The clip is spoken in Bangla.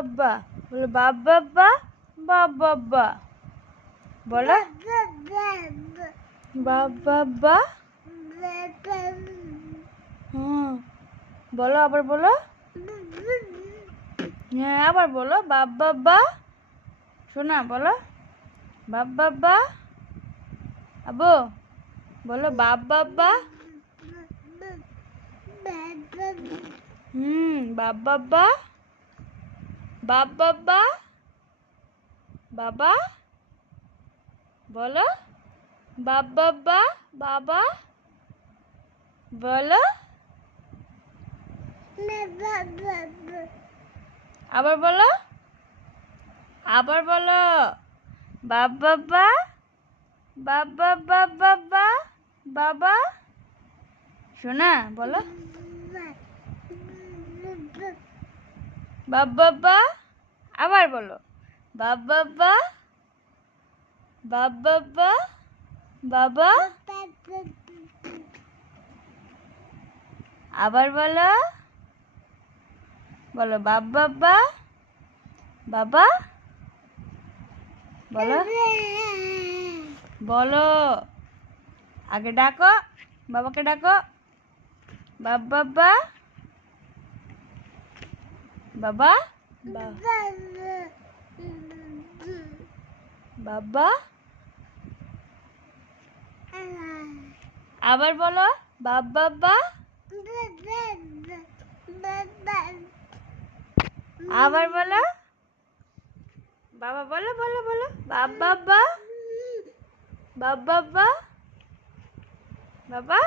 বাবা বলো বাবা বাবা বলো বাবা হুম বলো আবার বলো হ্যাঁ আবার বলো বাবা শোনা বলো বাবা আবু বলো বাবা বাবা বাবা বাবা বলো বাবা বাবা বলো আবার বলো বাবা বাবা বাবা বাবা শোনা বলো বাবা আবার বলো বাবা বাবা বাবা আবার বলো বলো বাবা বাবা বলো বলো আগে ডাকো বাবাকে ডাকো বাবা বাবা বাবা আবার বলো বাবা আবার বলো বাবা বলো বলো বলো বাবা বাবা বাবা